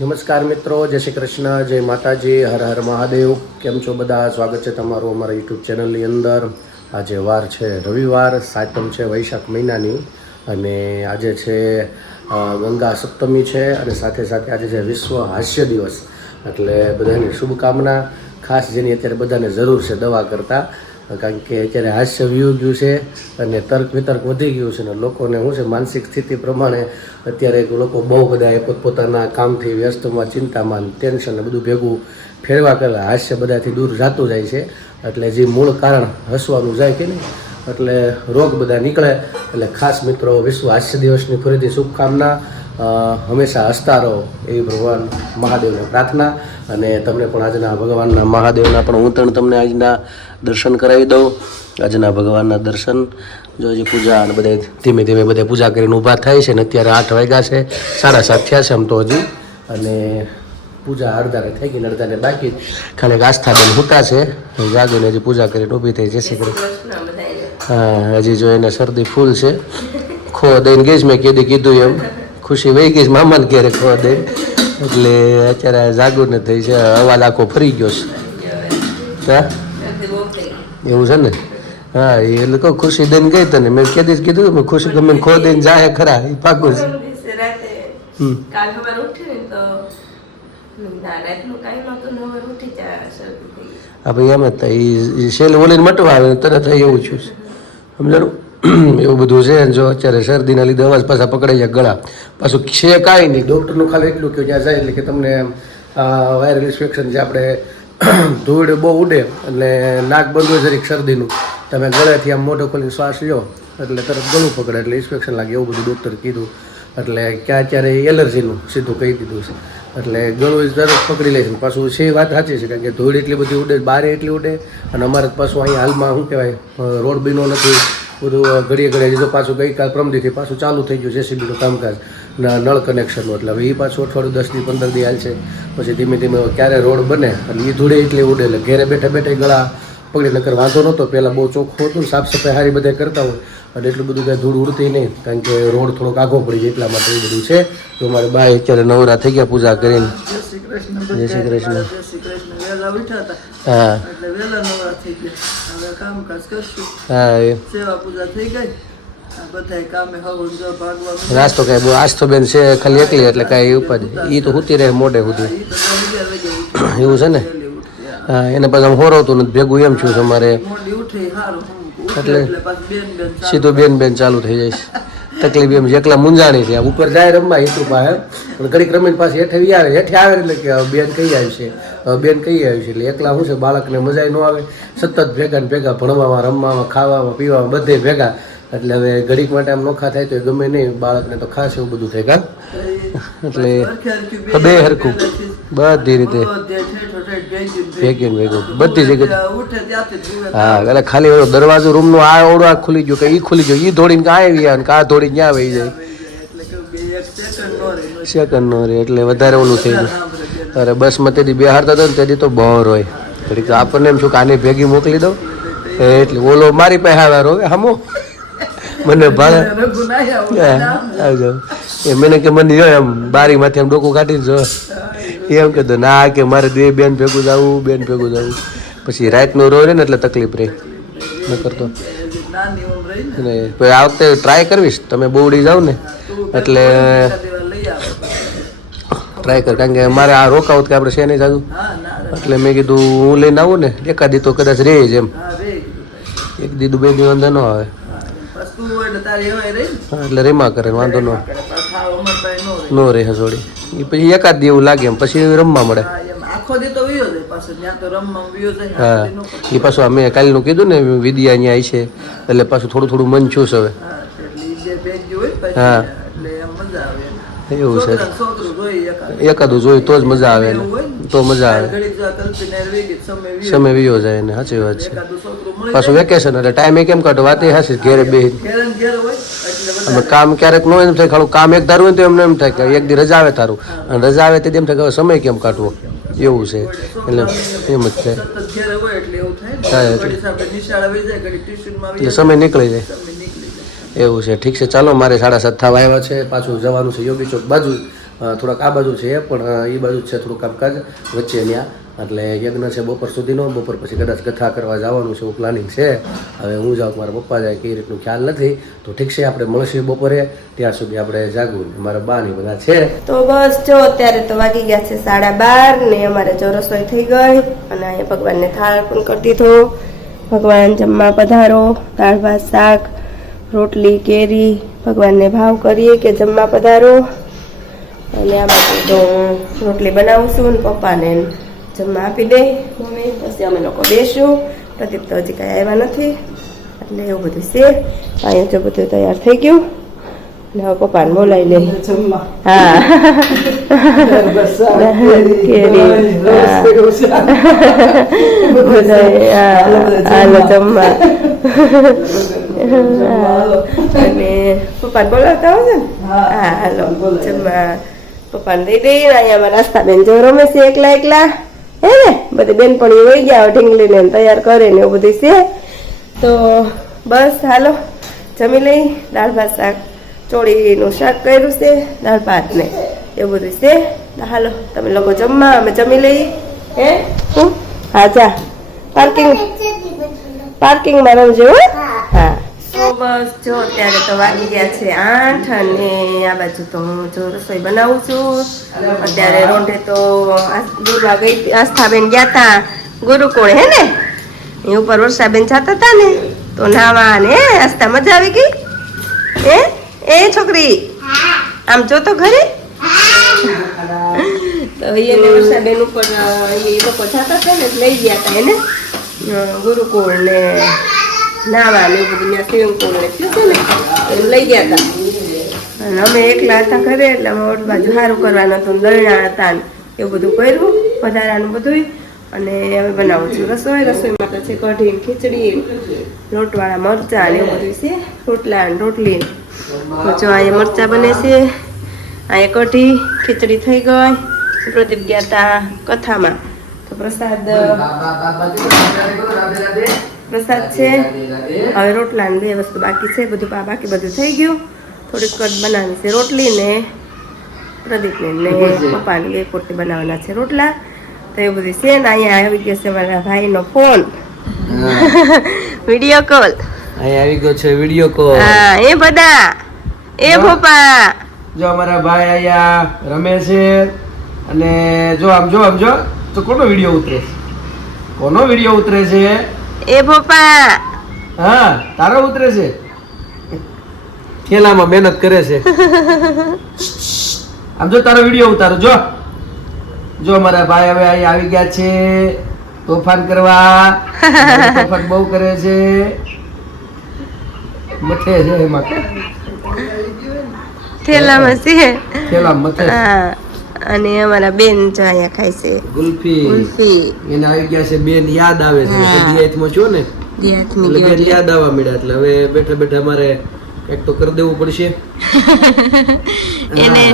નમસ્કાર મિત્રો, જય શ્રી કૃષ્ણ, જય માતાજી, હર હર મહાદેવ. કેમ છો બધા? સ્વાગત છે તમારું અમારા યુટ્યુબ ચેનલની અંદર. આજે વાર છે રવિવાર, સાતમ છે વૈશાખ મહિનાની, અને આજે છે ગંગા સપ્તમી છે, અને સાથે સાથે આજે છે વિશ્વ હાસ્ય દિવસ. એટલે બધાની શુભકામના, ખાસ જેની અત્યારે બધાને જરૂર છે દવા કરતાં, કારણ કે અત્યારે હાસ્ય વ્યૂ ગયું છે અને તર્ક વિતર્ક વધી ગયું છે, ને લોકોને શું છે માનસિક સ્થિતિ પ્રમાણે અત્યારે લોકો બહુ બધા પોતપોતાના કામથી વ્યસ્તમાં, ચિંતામાં, ટેન્શન ને બધું ભેગું ફેરવા કરતા હાસ્ય બધાથી દૂર જતું જાય છે. એટલે જે મૂળ કારણ હસવાનું જાય કે નહીં, એટલે રોગ બધા નીકળે. એટલે ખાસ મિત્રો, વિશ્વ હાસ્ય દિવસની ફરીથી શુભકામના. હંમેશા હસતા રહો એવી ભગવાન મહાદેવને પ્રાર્થના. અને તમને પણ આજના ભગવાનના મહાદેવના પણ હું તમને આજના દર્શન કરાવી દઉં. આજના ભગવાનના દર્શન જો હજી પૂજા અને બધા ધીમે ધીમે બધા પૂજા કરીને ઊભા થાય છે, ને અત્યારે 8 વાગ્યા છે, 7:30 થયા છે આમ તો હજી. અને પૂજા અડધારે થઈ ગઈ, અડધાને બાકી. ખાલી આસ્થાબેન હુતા છે, જાગીને હજી પૂજા કરીને ઊભી થઈ. જય શ્રી કૃષ્ણ. હા, હજી જો એને શરદી ફૂલ છે. ખો દઈને ગઈ મેં કીધું એમ, ખુશી વહી ગઈ મામાને ઘેરે ખો દઈને, એટલે અત્યારે જાગૃત થઈ છે. અવાજ આખો ફરી ગયો છે. હા એવું છે ને? હા, એટલે કહું ખુશી દઈને ગઈ તને મેં કીધું મેં ખુશી ગમે ખો દઈને જાય ખરા, એ પાકું છે. હા ભાઈ, એમ જ એ શેલ ઓલીને મટવા આવે તરત એવું છું સમજાણું. એવું બધું છે. જો અત્યારે શરદીના લીધે અવાજ પાછા પકડાઈ જાય ગળા. પાછું છે કાંઈ નહીં, ડૉક્ટરનું ખાલી એટલું કે જ્યાં જાય એટલે કે તમને વાયરલ ઇન્ફેક્શન, જે આપણે ધૂળ બહુ ઉડે એટલે નાક બંધ હોય જરીક શરદીનું, તમે ગળેથી આમ મોઢો ખોલીને શ્વાસ લો એટલે તરત ગળું પકડે એટલે ઇન્ફેક્શન લાગે, એવું બધું ડૉક્ટરે કીધું. એટલે ક્યાં અત્યારે એલર્જીનું સીધું કહી દીધું છે. એટલે ગળું તરત પકડી લે છે. પાછું છે વાત સાચી છે, કારણ કે ધૂળ એટલી બધી ઉડે, બહાર એટલી ઉડે, અને અમારે પાછું અહીંયા હાલમાં શું કહેવાય રોડ બીનો નથી, બધું ઘડીએ ઘડીએ તો પાછું ગઈકાલ પ્રમદીથી પાછું ચાલુ થઈ ગયું જેસીબીનું કામકાજ, નળ કનેક્શનનું. એટલે હવે એ પાછું અઠવાડિયું 10 દી 15 દી હાલ છે. પછી ધીમે ધીમે ક્યારે રોડ બને એટલે એ ધૂળે એટલી ઉડે એટલે ઘેરે બેઠા બેઠા ગળા પકડી. નકર વાંધો નહોતો, પહેલાં બહુ ચોખ્ખું હતું, સાફ સફાઈ સારી બધા કરતા હોય, અને એટલું બધું કાંઈ ધૂળ ઉડતી નહીં, કારણ કે રોડ થોડોક આઘો પડી જાય એટલા માટે એ બધું છે. તો મારે બાય અત્યારે નવરા થઈ ગયા પૂજા કરીને. જય શ્રી કૃષ્ણ. હા હા, એ નાસ્તો કાંઈ આજ તો બેન છે ખાલી એકલી, એટલે કાંઈ ઉપાધિ એ તો હુતી રહે મોઢે સુધી. એવું છે ને? હા, એને પાછું આમ હોરવતું નથી ભેગું, એમ છું અમારે. એટલે સીધું બેન ચાલુ થઈ જાય છે. તકલીફ એમ એકલા મૂંઝાણી છે. ઉપર જાય રમવા હેતુ પાસે, પણ ઘડીક રમીને પાછી હેઠે આવે એટલે કે બેન કઈ આવી છે, બેન કઈ આવી છે. એટલે એકલા શું છે, બાળકને મજા ન આવે, સતત ભેગા ને ભેગા ભણવામાં, રમવામાં, ખાવામાં, પીવામાં બધે ભેગા. એટલે હવે ઘડીક માટે આમ નોખા થાય તો ગમે નહીં, બાળકને તો ખાસ એવું બધું થાય કાં. એટલે બે હરખું બધી રીતે ભેગું બધી જગ્યાએ. હા, એટલે ખાલી ઓલો દરવાજો રૂમનો આ ઓળો આ ખુલી ગયો કે એ ખુલી ગયો, એ દોડીને કાં આવી ગયા, કાં દોડીને ક્યાં આવી જાય, સેકન્ડ નો રહે. એટલે વધારે ઓલું થઈ ગયું. અરે બસ માં તેથી બેહારતા હતા ને તેથી તો બહોર હોય. ઘડીક તો આપણને એમ છું કે આને ભેગી મોકલી દઉં, એટલે ઓલો મારી પાસે આવ્યો હમો મને ભાડે આવજો એ મને કે મને જો એમ બારીમાંથી એમ ડોકું કાઢીને જો એમ કીધું ના, કે મારે બેન ભેગું જવું. પછી રાતનો રો રહે ને એટલે તકલીફ રહે. ન કરતો આ વખતે ટ્રાય કરવીશ, તમે બોવડી જાઓ ને એટલે ટ્રાય કર, કારણ કે મારે આ રોકાવું કે આપણે છે નહીં જાજુ, એટલે મેં કીધું હું લઈને આવું ને એકાદી તો કદાચ રહે જ એમ, એક દીધું 2 દી વાંધો ન આવે. એટલે રેમા કરે વાંધો ન રહે હસોડી. એ પછી એકાદ દી એવું લાગે એમ, પછી રમવા મળે. હા, એ પાછું અમે કાલનું કીધું ને વિદ્યા અહીંયા આવી છે, એટલે પાછું થોડું મન છુસ હવે. હા એવું છે, એકાદું જોઈ તો જ મજા આવે ને, તો મજા આવે. સમય વિયો જાય ને, સાચી વાત છે. પાછું વેકેશન એટલે ટાઈમે કેમ કાઢો, વાત એ હાચી. ઘેરે બે કામ ક્યારેક ન એમ થાય, ખાલું કામ એક ધારું હોય તો એમને એમ થાય કે એક દી રજા આવે તારું, અને રજા આવે તે એમ થાય કે સમય કેમ કાઢવો, એવું છે. એટલે એમ જ થાય, એટલે સમય નીકળી જાય એવું છે. ઠીક છે, ચાલો મારે 7:30 થવા આવ્યા છે, પાછું જવાનું છે યોગી ચોક બાજુ. થોડાક આ બાજુ છે પણ એ બાજુ છે થોડું કામકાજ વચ્ચે ત્યાં, એટલે યજ્ઞ છે બપોર સુધીનો, બપોર પછી કદાચ કથા કરવા જવાનું છે એવું પ્લાનિંગ છે. હવે હું જાઉં મારા પપ્પા જાય કઈ રીતનું ખ્યાલ નથી, તો ઠીક છે આપણે મળશું બપોરે, ત્યાં સુધી આપણે જાગવું. મારા બા ને બધા છે. તો બસ જો અત્યારે તો વાગી ગયા છે 12:30 ને અમારે જો રસોઈ થઈ ગઈ અને અહીંયા ભગવાનને થાળ પણ કરી દીધો. ભગવાન જમવા પધારો, દાળ ભાત શાક રોટલી કેરી ભગવાનને ભાવ કરીએ કે જમવા પધારો. અને આમાં તો રોટલી બનાવું છું ને પપ્પાને જમવા આપી દે મમ્મી, પછી અમે લોકો બેસું. પ્રદીપ તો હજી કાંઈ આવ્યા નથી, એટલે એવું બધું છે. અહીંયા જો બધું તૈયાર થઈ ગયું ને હવે પપ્પાને બોલાવી લે. હા હાલો જમવા. અને પપ્પાને બોલાવતા આવશે ને? હા હાલો જમવા પપ્પાને દઈ દઈએ. અહીંયા અમારા નાસ્તા બેન જો રમે છે એકલા એકલા, હે ને બધી બેનપણીઓ વહી ગયા ઢીંગલીને તૈયાર કરે ને એવું બધું છે. તો બસ હાલો જમી લઈ. દાળ ભાત શાક ચોળીનું શાક કર્યું છે, દાળ ભાત ને એવું બધું છે. હાલો તમે લોકો જમવા, અમે જમી લઈ. હે હા જા પાર્કિંગમાં રમજો. હા તો બસ જો અત્યારે તો વાગી ગયા છે 8 અને આ બાજુ તો હું જો રસોઈ બનાવું છું. અત્યારે રોંઢે તો દૂરવા ગઈ આસ્થાબેન ગયા હતા ગુરુકુળ, હે ને એ ઉપર વર્ષાબેન જતા હતા ને તો નાવા ને આસ્થા મજા આવી ગઈ. એ છોકરી આમ જો તો ઘરે તો એને વર્ષાબેન ઉપર એ લોકો જતા હતા ને લઈ ગયા હતા એને ગુરુકુળ ને નાવા ને એવું બધું સ્વિમિંગ પુલ ને થયું છે ને એમ લઈ ગયા હતા. અને અમે એકલા હતા ઘરે એટલે અમે ઓટ બાજુ સારું કરવાનું હતું, દળણા હતા ને એવું બધું કર્યું વધારાનું બધું. અને હવે બનાવું છું રસોઈ. રસોઈમાં તો છે કઢી ખીચડી લોટવાળા મરચાં ને એવું બધું છે, રોટલા ને રોટલી. તો જો અહીંયા મરચાં બને છે, અહીંયા કઢી ખીચડી થઈ ગઈ. પ્રદીપ ગયા હતા કથામાં તો પ્રસાદ છે. હવે રોટલા ને 2 વસ્તુ બાકી છે, બધું બાકી બધું થઈ ગયું. થોડીક કટ બનાવવાની છે રોટલી ને પ્રદીપને ને પપ્પાને 2 પોટી બનાવવાના છે રોટલા. તો એ બધી છે ને અહીંયા આવી ગયો છે મારા ભાઈનો ફોન, વિડીયો કોલ. અહીંયા આવી ગયો છે વિડીયો કોલ. હા એ બધા એ પપ્પા જો અમારા ભાઈ અહીંયા રમે છે. અને જો આમ જો તો કોનો વિડીયો ઉતરે છે? કોનો વિડીયો ઉતરે છે? એ પપ્પા હા તારો ઉતરે છે. ખેલામાં મહેનત કરે છે. આમ જો તારો વિડીયો ઉતારો. જો અમારા ભાઈ હવે અહીં આવી ગયા છે તોફાન કરવા. તોફાન બહુ કરે છે, મથે છે એમાં થેલામાં છે, ખેલામાં મથે. અને અમારા બેન જો અહીંયા ખાય છે ગુલ્ફી. એને આવી ગયા છે બેન યાદ આવે છે. દિયાતમાં છો ને એટલે બેન યાદ આવવા મળ્યા, એટલે હવે બેઠા બેઠા અમારે કંઈક તો કરી દેવું પડશે. એને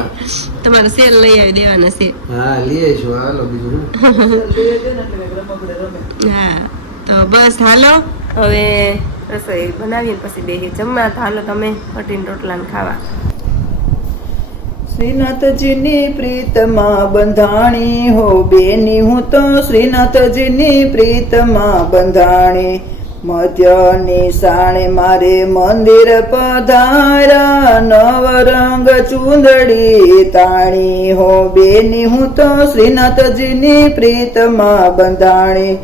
તમારે સેલ લઈ આવી દેવાના છે. હા લઈ આવીશું. હાલો બીજું હા તો બસ હાલો હવે રસોઈ બનાવીને પછી બેસી જમવા. તો હાલો તમે કઠિન રોટલા ખાવા. શ્રીનાથજીની પ્રીતમાં બંધાણી હો બેની હું તો શ્રીનાથજીની પ્રીતમાં બંધાણી. મધ્યની સાણે મારે મંદિર પધારા નવરંગ ચૂંદડી તાણી હો બેની હું તો શ્રીનાથજીની પ્રીતમાં બંધાણી.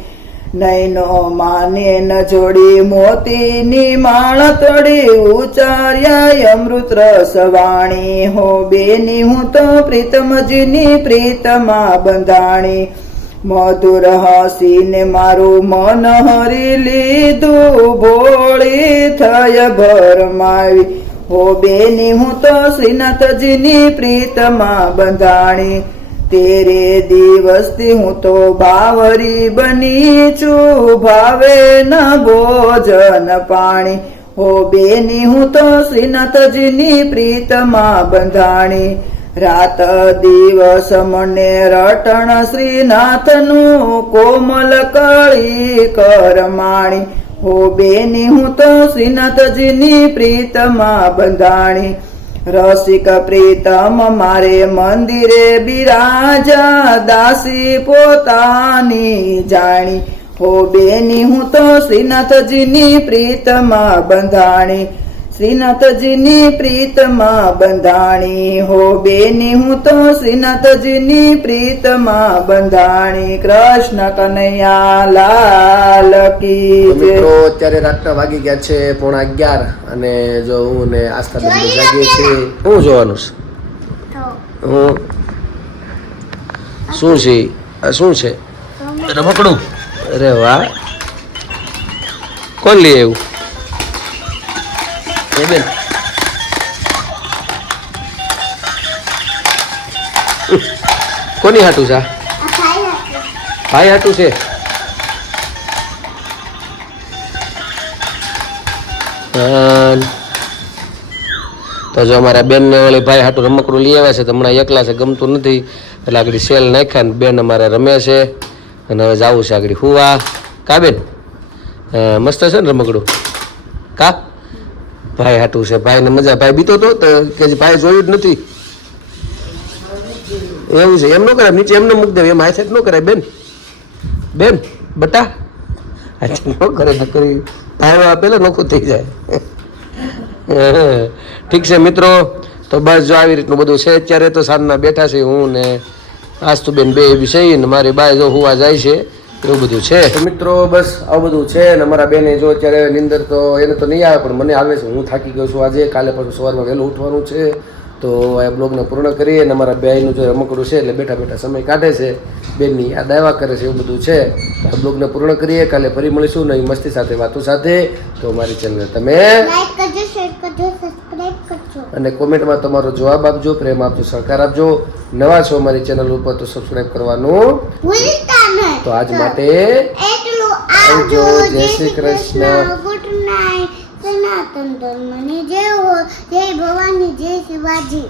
નૈનો માને ન જોડી મોતીની માળ તોડી ઉચાર્યા અમૃત રસવાણી હો બેની હું તો પ્રીતમજીની પ્રીતમાં બંધાણી. મધુર હસીને મારું મન હરી લીધું ભોળી થય ભરમાવી હો બેની હું તો શ્રીનાથજીની પ્રીતમાં બંધાણી. તેરે દિવસથી હું તો બાવરી બની છું ભાવે ન ભોજન પાણી હો બેની હું તો શ્રીનાથજીની પ્રીતમાં બંધાણી. રાત દિવસ મને રટણ શ્રીનાથનું કોમલ કળી કરમાણી હો બેની હું તો શ્રીનાથજીની પ્રીતમાં બંધાણી. રસિક પ્રીતમ મારે મંદિરે બિરાજા દાસી પોતાની જાણી હો બેની હું તો શ્રીનાથજીની પ્રીતમાં બંધાણી શ્રીનાથજીની પ્રીતમાં બંધાણી હો બેની હું તો શ્રીનાથજીની પ્રીતમાં બંધાણી કૃષ્ણ કનૈયા લાલ કી તો જય. મિત્રો અત્યારે રાતના વાગી ગયા છે 11:15 અને જો હું ને આસ્થાબેન બે જાગીએ છીએ. શું જોવાનું છે? હું શું છે? આ શું છે? રમકડું. અરે વાહ, કોણ લઈ આવ્યું? એ બેન કોની હાટું છે? ભાઈ હાટું છે. તો જો અમારા બેન ને ઓલી ભાઈ હાટું રમકડું લઈ આવ્યા છે તો હમણાં એકલા છે, ગમતું નથી એટલે આગળ સેલ નાખ્યા ને બેન અમારે રમે છે અને હવે જવું છે આગળ હુવા. કા બેન મસ્ત છે ને રમકડું? કા ભાઈ હાટું છે, ભાઈને મજા. ભાઈ બીતો તો કે ભાઈ જોયું જ નથી એવું છે. એમ ન કરાય, નીચે એમને મૂકી દેવું, એમ હાથે ન કરાય બેન. બેન બટા ન કરે નકરી ભાઈ પેલા નોખું થઈ જાય. ઠીક છે મિત્રો, તો બસ જો આવી રીતનું બધું છે. અત્યારે તો સાંજના બેઠા છે હું ને આસ્તુબેન બે બી છે ને મારી બાય જો હુવા જાય છે, એવું બધું છે. તો મિત્રો બસ આવું બધું છે ને અમારા બેને જો અત્યારે નિંદર તો એને તો નહીં આવે પણ મને આવે છે. હું થાકી ગયો છું આજે, કાલે પાછું સવારમાં વહેલું ઉઠવાનું છે. તો આ બ્લોગને પૂર્ણ કરીએ અને અમારા બેનું જે રમકડું છે એટલે બેઠા બેઠા સમય કાઢે છે, બેનની યાદ આવ્યા કરે છે, એવું બધું છે. તો આ બ્લોગને પૂર્ણ કરીએ, કાલે ફરી મળીશું નવી મસ્તી સાથે, વાતો સાથે. તો મારી ચેનલને તમે લાઈક કરજો, શેર કરજો, સબસ્ક્રાઇબ કરજો અને કોમેન્ટમાં તમારો જવાબ આપજો, પ્રેમ આપજો, સહકાર આપજો. નવા છો મારી ચેનલ ઉપર તો સબસ્ક્રાઇબ કરવાનું ભૂલતા નહીં. તો આજ માટે એટલું આવજો. જય શ્રી કૃષ્ણ. Good night. સનાતન ધર્મની જય હો, જય ભવાની, જય શિવાજી.